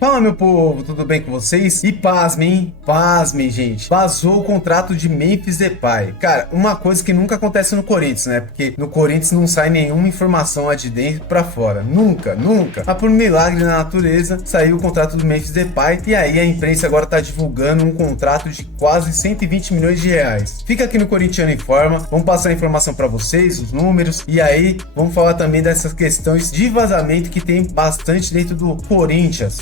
Fala, meu povo, tudo bem com vocês? E pasmem, gente. Vazou o contrato de Memphis Depay. Cara, uma coisa que nunca acontece no Corinthians, né? Porque no Corinthians não sai nenhuma informação lá de dentro pra fora. Nunca. Mas por milagre na natureza, saiu o contrato do Memphis Depay. E aí a imprensa agora tá divulgando um contrato de quase 120 milhões de reais. Fica aqui no Corintiano Informa. Vamos passar a informação pra vocês, os números. E aí, vamos falar também dessas questões de vazamento que tem bastante dentro do Corinthians.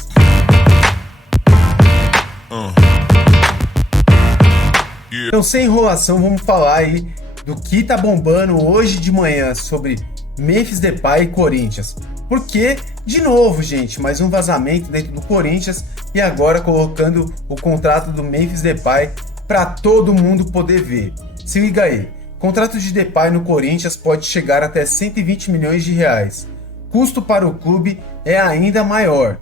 Então, sem enrolação, vamos falar aí do que tá bombando hoje de manhã sobre Memphis Depay e Corinthians. Porque, de novo, gente, mais um vazamento dentro do Corinthians e agora colocando o contrato do Memphis Depay para todo mundo poder ver. Se liga aí, contrato de Depay no Corinthians pode chegar até 120 milhões de reais. Custo para o clube é ainda maior.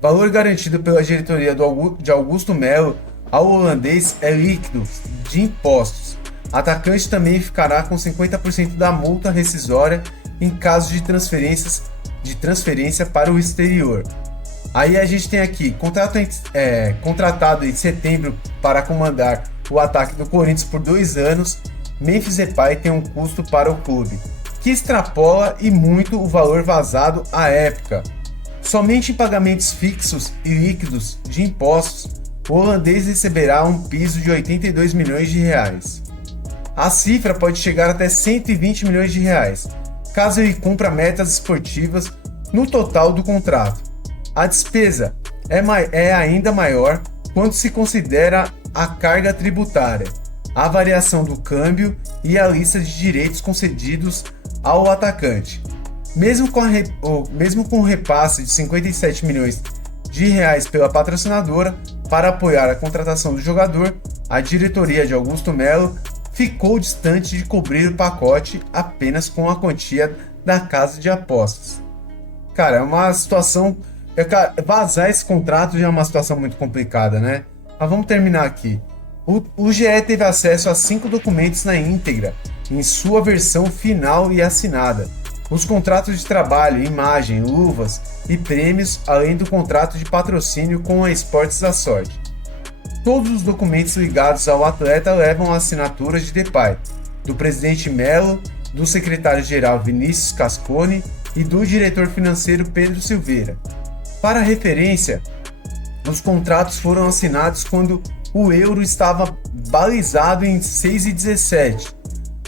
Valor garantido pela diretoria de Augusto Melo ao holandês é líquido de impostos. Atacante também ficará com 50% da multa rescisória em caso de transferência para o exterior. Aí a gente tem aqui contratado em setembro para comandar o ataque do Corinthians por 2 anos. Memphis Depay tem um custo para o clube que extrapola e muito o valor vazado à época. Somente em pagamentos fixos e líquidos de impostos, o holandês receberá um piso de 82 milhões de reais. A cifra pode chegar até 120 milhões de reais, caso ele cumpra metas esportivas no total do contrato. A despesa é ainda maior quando se considera a carga tributária, a variação do câmbio e a lista de direitos concedidos ao atacante. Mesmo com o repasse de 57 milhões de reais pela patrocinadora para apoiar a contratação do jogador, a diretoria de Augusto Melo ficou distante de cobrir o pacote apenas com a quantia da casa de apostas. Cara, é uma situação... vazar esse contrato já é uma situação muito complicada, né? Mas vamos terminar aqui. O GE teve acesso a 5 documentos na íntegra, em sua versão final e assinada. Os contratos de trabalho, imagem, luvas e prêmios, além do contrato de patrocínio com a Esportes da Sorte. Todos os documentos ligados ao atleta levam a assinatura de Depay, do presidente Melo, do secretário-geral Vinícius Cascone e do diretor financeiro Pedro Silveira. Para referência, os contratos foram assinados quando o euro estava balizado em 6,17.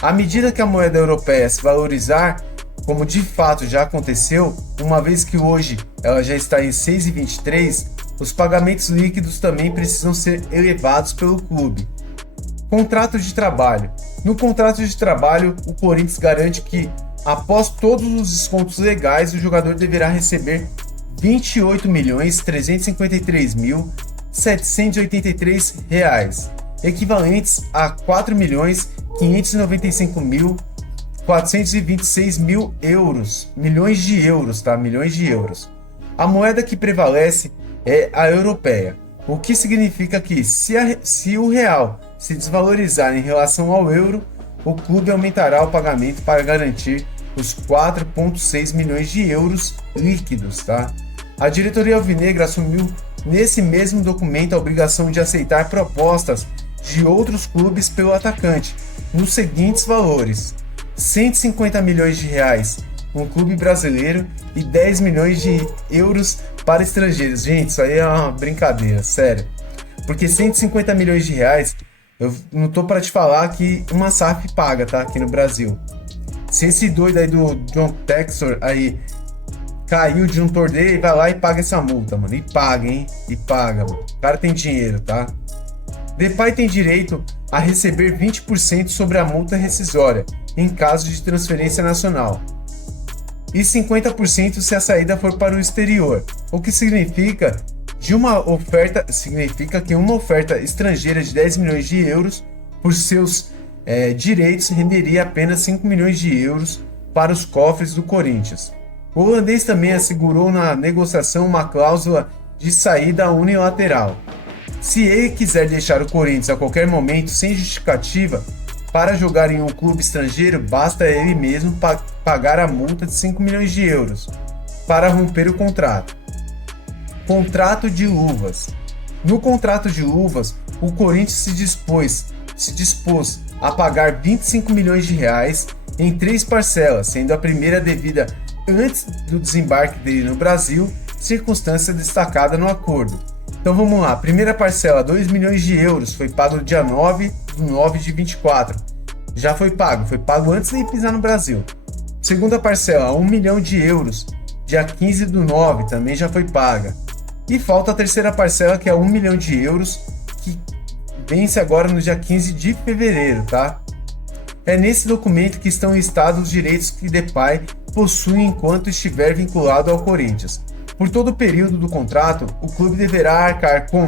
À medida que a moeda europeia se valorizar, como de fato já aconteceu, uma vez que hoje ela já está em 6,23, os pagamentos líquidos também precisam ser elevados pelo clube. Contrato de trabalho. No contrato de trabalho, o Corinthians garante que, após todos os descontos legais, o jogador deverá receber R$ 28.353.783, equivalentes a R$ 4.595.426 euros, milhões de euros, tá? Milhões de euros. A moeda que prevalece é a europeia, o que significa que se o real se desvalorizar em relação ao euro, o clube aumentará o pagamento para garantir os 4,6 milhões de euros líquidos, tá? A diretoria alvinegra assumiu nesse mesmo documento a obrigação de aceitar propostas de outros clubes pelo atacante, nos seguintes valores: 150 milhões de reais um clube brasileiro e 10 milhões de euros para estrangeiros. Gente, isso aí é uma brincadeira, sério. Porque 150 milhões de reais, eu não tô para te falar que uma SAF paga, tá? Aqui no Brasil. Se esse doido aí do John Textor aí caiu de um torneio, e vai lá e paga essa multa, mano. E paga, hein? E paga, mano. O cara tem dinheiro, tá? Depay tem direito a receber 20% sobre a multa rescisória, em caso de transferência nacional, e 50% se a saída for para o exterior, o que significa que uma oferta estrangeira de 10 milhões de euros por seus direitos renderia apenas 5 milhões de euros para os cofres do Corinthians. O holandês também assegurou na negociação uma cláusula de saída unilateral. Se ele quiser deixar o Corinthians a qualquer momento sem justificativa para jogar em um clube estrangeiro, basta ele mesmo pagar a multa de 5 milhões de euros para romper o contrato. Contrato de luvas. No contrato de luvas, o Corinthians se dispôs a pagar 25 milhões de reais em 3 parcelas, sendo a primeira devida antes do desembarque dele no Brasil, circunstância destacada no acordo. Então vamos lá, primeira parcela, 2 milhões de euros, foi pago no dia 9/9 de 24. Já foi pago antes de pisar no Brasil. Segunda parcela, 1 milhão de euros, dia 15/9, também já foi paga. E falta a terceira parcela, que é 1 milhão de euros, que vence agora no dia 15 de fevereiro, tá? É nesse documento que estão listados os direitos que Depay possui enquanto estiver vinculado ao Corinthians. Por todo o período do contrato, o clube deverá arcar com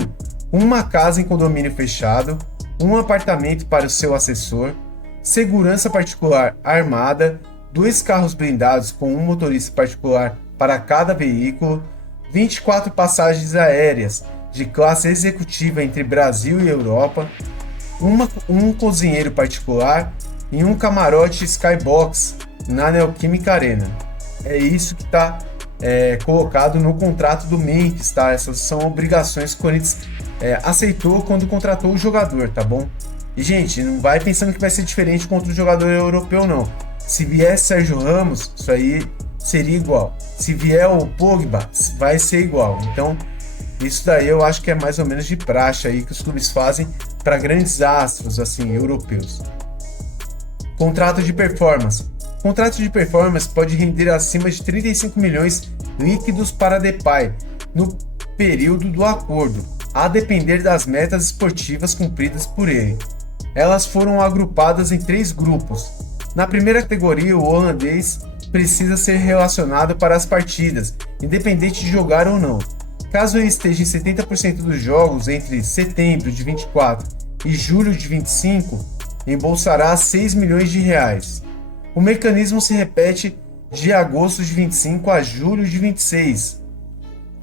uma casa em condomínio fechado, um apartamento para o seu assessor, segurança particular armada, 2 carros blindados com um motorista particular para cada veículo, 24 passagens aéreas de classe executiva entre Brasil e Europa, um cozinheiro particular e um camarote Skybox na Neoquímica Arena. É isso que está colocado no contrato do Memphis, tá? Essas são obrigações que o Corinthians aceitou quando contratou o jogador, tá bom? E, gente, não vai pensando que vai ser diferente contra o jogador europeu, não. Se vier Sérgio Ramos, isso aí seria igual. Se vier o Pogba, vai ser igual. Então, isso daí eu acho que é mais ou menos de praxe aí que os clubes fazem para grandes astros, assim, europeus. Contrato de performance. Contrato de performance pode render acima de 35 milhões líquidos para Depay no período do acordo, a depender das metas esportivas cumpridas por ele. Elas foram agrupadas em 3 grupos. Na primeira categoria, o holandês precisa ser relacionado para as partidas, independente de jogar ou não. Caso ele esteja em 70% dos jogos entre setembro de 24 e julho de 25, embolsará 6 milhões de reais. O mecanismo se repete de agosto de 25 a julho de 26.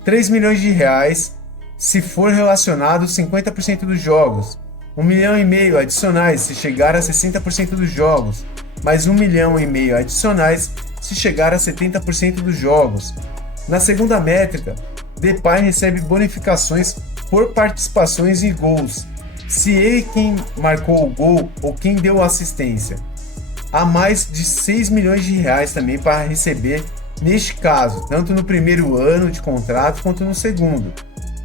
3 milhões de reais se for relacionado 50% dos jogos. 1,5 milhão adicionais se chegar a 60% dos jogos, mais 1,5 milhão adicionais se chegar a 70% dos jogos. Na segunda métrica, Depay recebe bonificações por participações e gols, se ele quem marcou o gol ou quem deu a assistência. Há mais de 6 milhões de reais também para receber neste caso, tanto no primeiro ano de contrato quanto no segundo.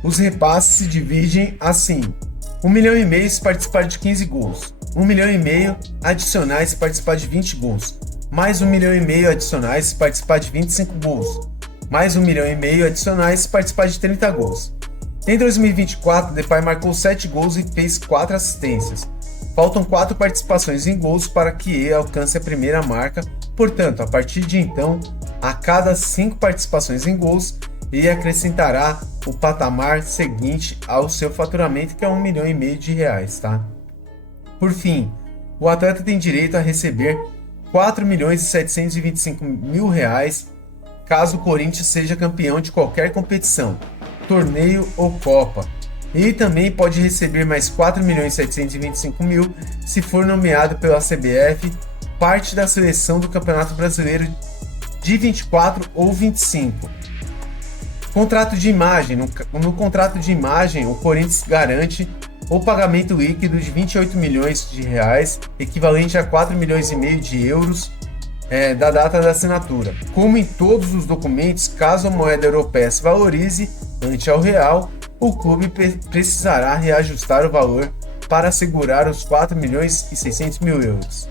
Os repasses se dividem assim: 1,5 milhão se participar de 15 gols, 1,5 milhão adicionais se participar de 20 gols, mais 1,5 milhão adicionais se participar de 25 gols, mais 1,5 milhão adicionais se participar de 30 gols. Em 2024, Depay marcou 7 gols e fez 4 assistências. Faltam 4 participações em gols para que ele alcance a primeira marca, portanto, a partir de então, a cada 5 participações em gols, ele acrescentará o patamar seguinte ao seu faturamento, que é 1,5 milhão de reais, tá? Por fim, o atleta tem direito a receber 4.725.000 reais caso o Corinthians seja campeão de qualquer competição, torneio ou Copa. Ele também pode receber mais 4.725.000 se for nomeado pela CBF parte da seleção do Campeonato Brasileiro de 24 ou 25. Contrato de imagem. No contrato de imagem, o Corinthians garante o pagamento líquido de 28 milhões de reais, equivalente a 4,5 milhões de euros, da data da assinatura. Como em todos os documentos, caso a moeda europeia se valorize ante ao real, o clube precisará reajustar o valor para assegurar os 4.600.000 euros.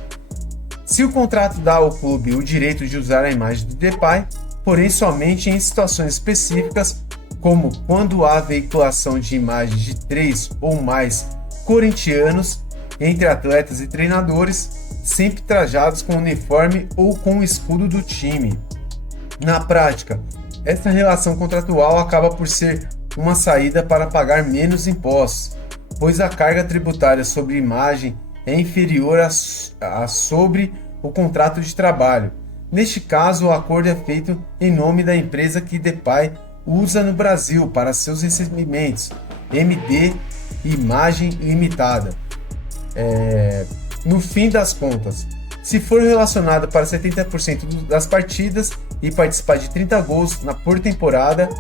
Se o contrato dá ao clube o direito de usar a imagem do Depay, porém somente em situações específicas, como quando há veiculação de imagens de 3 ou mais corintianos entre atletas e treinadores, sempre trajados com uniforme ou com o escudo do time. Na prática, essa relação contratual acaba por ser uma saída para pagar menos impostos, pois a carga tributária sobre imagem é inferior a sobre o contrato de trabalho. Neste caso, o acordo é feito em nome da empresa que Depay usa no Brasil para seus recebimentos, MD Imagem Limitada. No fim das contas, se for relacionado para 70% das partidas e participar de 30 gols por temporada,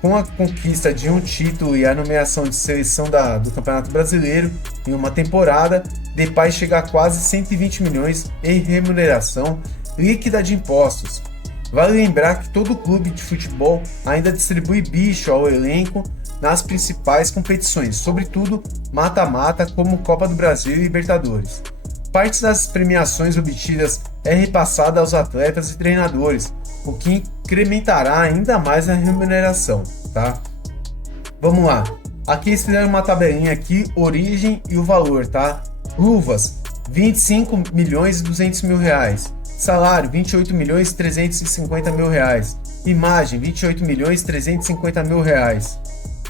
com a conquista de um título e a nomeação de seleção do Campeonato Brasileiro em uma temporada, Depay chega a quase 120 milhões em remuneração líquida de impostos. Vale lembrar que todo clube de futebol ainda distribui bicho ao elenco nas principais competições, sobretudo mata-mata como Copa do Brasil e Libertadores. Parte das premiações obtidas é repassada aos atletas e treinadores, o que incrementará ainda mais a remuneração, tá? Vamos lá. Aqui eles fizeram uma tabelinha aqui, origem e o valor, tá? Luvas, 25 milhões e 200 mil reais. Salário, 28 milhões e 350 mil reais. Imagem, 28 milhões e 350 mil reais.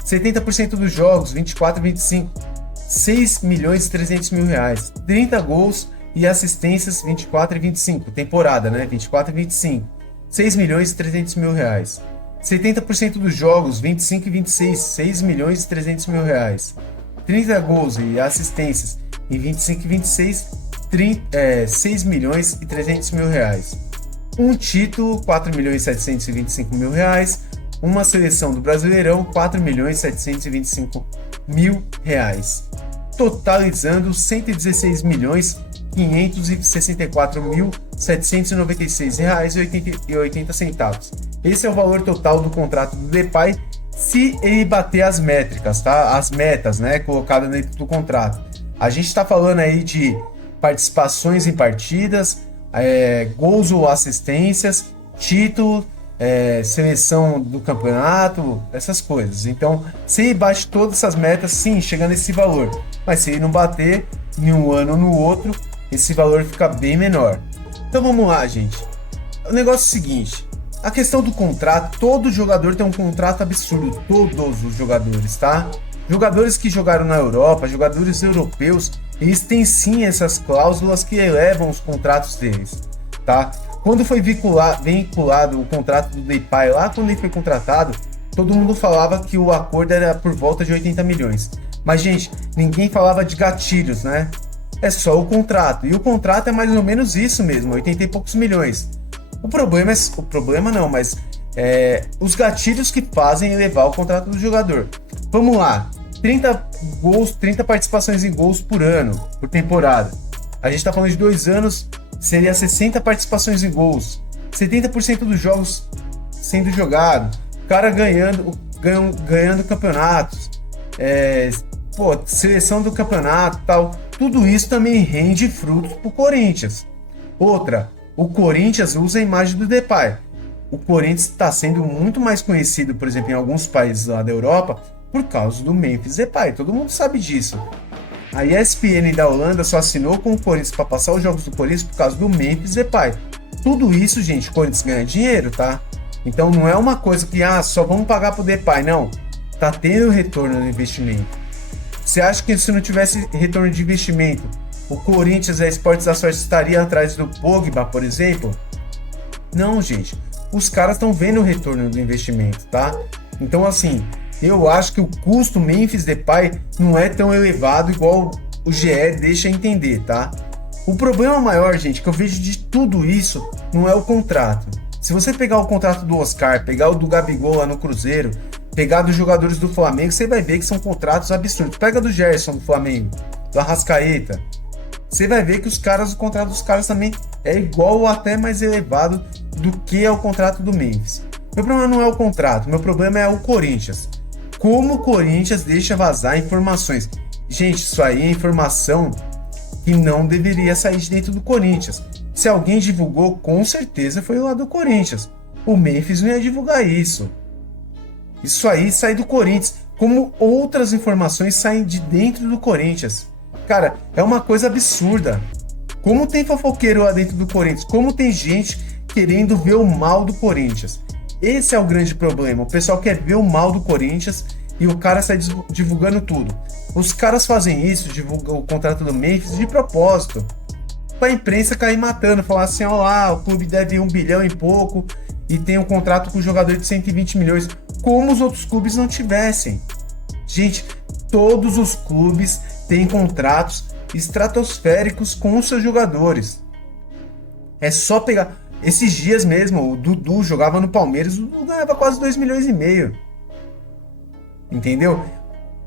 70% dos jogos, 24 e 25, 6 milhões e 300 mil reais. 30 gols e assistências, 24 e 25. Temporada, né? 24 e 25. 6 milhões e 300 mil reais. 70% dos jogos, 25 e 26, 6 milhões e 300 mil reais. 30 gols e assistências em 25 e 26, 6 milhões e 300 mil reais. Um título, 4 milhões e 725 mil reais. Uma seleção do Brasileirão, 4 milhões e 725 mil reais. Totalizando 116 milhões 564.796 reais e 80 centavos. Esse é o valor total do contrato do Depay, se ele bater as métricas, tá? As metas, né, colocadas dentro do contrato. A gente está falando aí de participações em partidas, gols ou assistências, título, seleção do campeonato, essas coisas. Então, se ele bate todas essas metas, sim, chega nesse valor. Mas se ele não bater em um ano ou no outro, esse valor fica bem menor. Então vamos lá, gente. O negócio é o seguinte: a questão do contrato, todo jogador tem um contrato absurdo, todos os jogadores, tá? Jogadores que jogaram na Europa, jogadores europeus, eles têm sim essas cláusulas que elevam os contratos deles, tá? Quando foi vinculado o contrato do Depay lá, quando ele foi contratado, todo mundo falava que o acordo era por volta de 80 milhões. Mas, gente, ninguém falava de gatilhos, né? É só o contrato. E o contrato é mais ou menos isso mesmo, 80 e poucos milhões. O problema não, mas os gatilhos que fazem elevar o contrato do jogador. Vamos lá, 30 gols, 30 participações em gols por ano, por temporada. A gente tá falando de 2 anos, seria 60 participações em gols, 70% dos jogos sendo jogado, o cara ganhando campeonatos, seleção do campeonato, tal. Tudo isso também rende frutos pro Corinthians. Outra, o Corinthians usa a imagem do Depay. O Corinthians está sendo muito mais conhecido, por exemplo, em alguns países lá da Europa, por causa do Memphis Depay. Todo mundo sabe disso. A ESPN da Holanda só assinou com o Corinthians para passar os jogos do Corinthians por causa do Memphis Depay. Tudo isso, gente, o Corinthians ganha dinheiro, tá? Então não é uma coisa que só vamos pagar pro Depay, não. Tá tendo retorno no investimento. Você acha que se não tivesse retorno de investimento, o Corinthians e a Esportes da Sorte estaria atrás do Pogba, por exemplo? Não, gente. Os caras estão vendo o retorno do investimento, tá? Então, assim, eu acho que o custo Memphis Depay não é tão elevado igual o GE deixa entender, tá? O problema maior, gente, que eu vejo de tudo isso não é o contrato. Se você pegar o contrato do Oscar, pegar o do Gabigol lá no Cruzeiro, pegar dos jogadores do Flamengo, você vai ver que são contratos absurdos. Pega do Gerson do Flamengo, do Arrascaeta. Você vai ver que o contrato dos caras também é igual ou até mais elevado do que é o contrato do Memphis. Meu problema não é o contrato, meu problema é o Corinthians. Como o Corinthians deixa vazar informações? Gente, isso aí é informação que não deveria sair de dentro do Corinthians. Se alguém divulgou, com certeza foi lá do Corinthians. O Memphis não ia divulgar isso. Isso aí sai do Corinthians, como outras informações saem de dentro do Corinthians. Cara, é uma coisa absurda. Como tem fofoqueiro lá dentro do Corinthians, como tem gente querendo ver o mal do Corinthians. Esse é o grande problema. O pessoal quer ver o mal do Corinthians e o cara sai divulgando tudo. Os caras fazem isso, divulgam o contrato do Memphis de propósito, pra imprensa cair matando, falar assim, ó lá, o clube deve 1 bilhão e pouco e tem um contrato com o jogador de 120 milhões, como os outros clubes não tivessem. Gente, todos os clubes têm contratos estratosféricos com os seus jogadores. É só pegar. Esses dias mesmo, o Dudu jogava no Palmeiras, o Dudu ganhava quase 2 milhões e meio. entendeu?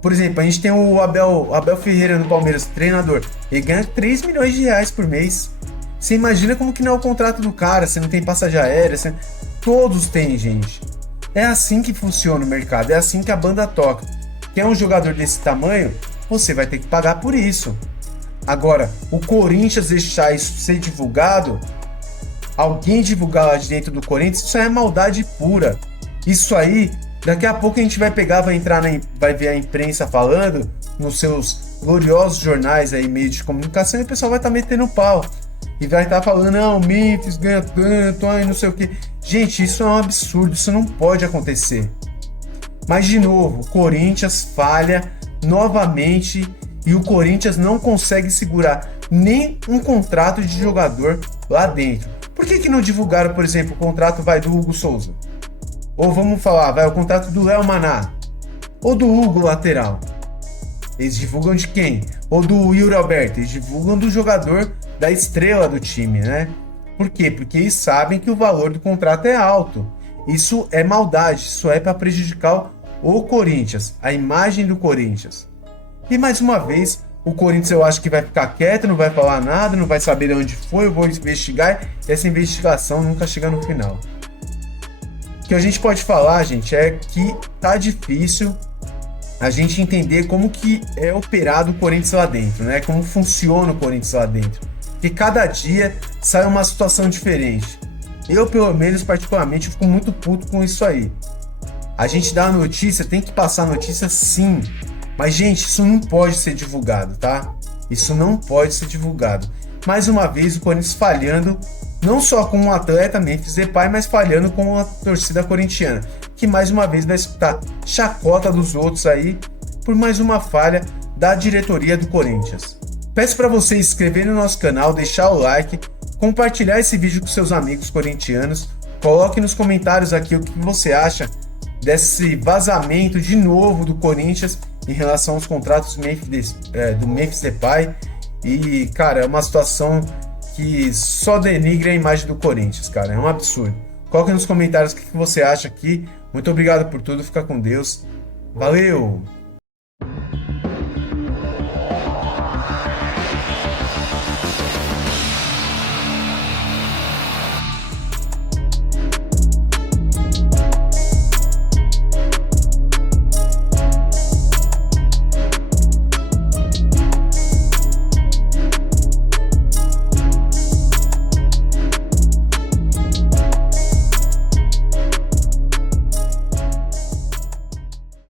Por exemplo, a gente tem o Abel Ferreira no Palmeiras, treinador. Ele ganha 3 milhões de reais por mês. Você imagina como que não é o contrato do cara, você não tem passagem aérea, você... Todos têm, gente. É assim que funciona o mercado, é assim que a banda toca. Quer um jogador desse tamanho, você vai ter que pagar por isso. Agora, o Corinthians deixar isso ser divulgado, alguém divulgar lá de dentro do Corinthians, isso aí é maldade pura. Isso aí, daqui a pouco a gente vai pegar, vai ver a imprensa falando nos seus gloriosos jornais aí, meios de comunicação, e o pessoal vai estar metendo pau. E vai estar falando, não, o Memphis ganha tanto, ai, não sei o que. Gente, isso é um absurdo, isso não pode acontecer. Mas, de novo, o Corinthians falha novamente e o Corinthians não consegue segurar nem um contrato de jogador lá dentro. Por que não divulgaram, por exemplo, o contrato do Hugo Souza? Ou vamos falar, o contrato do Léo Maná? Ou do Hugo lateral? Eles divulgam de quem? Ou do Yuri Alberto? Eles divulgam do jogador da estrela do time, né? Por quê? Porque eles sabem que o valor do contrato é alto. Isso é maldade, isso é para prejudicar o Corinthians, a imagem do Corinthians. E mais uma vez, o Corinthians eu acho que vai ficar quieto, não vai falar nada, não vai saber de onde foi, eu vou investigar, e essa investigação nunca chega no final. O que a gente pode falar, gente, é que tá difícil a gente entender como que é operado o Corinthians lá dentro, né? Como funciona o Corinthians lá dentro. Porque cada dia sai uma situação diferente. Eu, pelo menos, particularmente, fico muito puto com isso aí. A gente dá a notícia, tem que passar a notícia sim. Mas, gente, isso não pode ser divulgado, tá? Isso não pode ser divulgado. Mais uma vez, o Corinthians falhando, não só com o atleta Memphis Depay, mas falhando com a torcida corintiana, que mais uma vez vai escutar chacota dos outros aí por mais uma falha da diretoria do Corinthians. Peço para você se inscrever no nosso canal, deixar o like, compartilhar esse vídeo com seus amigos corintianos, coloque nos comentários aqui o que você acha desse vazamento de novo do Corinthians em relação aos contratos do Memphis Depay. E, cara, é uma situação que só denigra a imagem do Corinthians, cara. É um absurdo. Coloque nos comentários o que você acha aqui. Muito obrigado por tudo. Fica com Deus. Valeu!